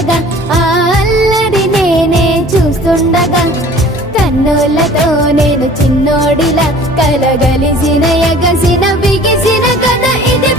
ఉండగా ఆ అల్లరి నేనే చూస్తుండగా కన్నులతో నేను చిన్నోడిలా కలగలిసిన ఎగసిన బిగిసిన కథ ఇది.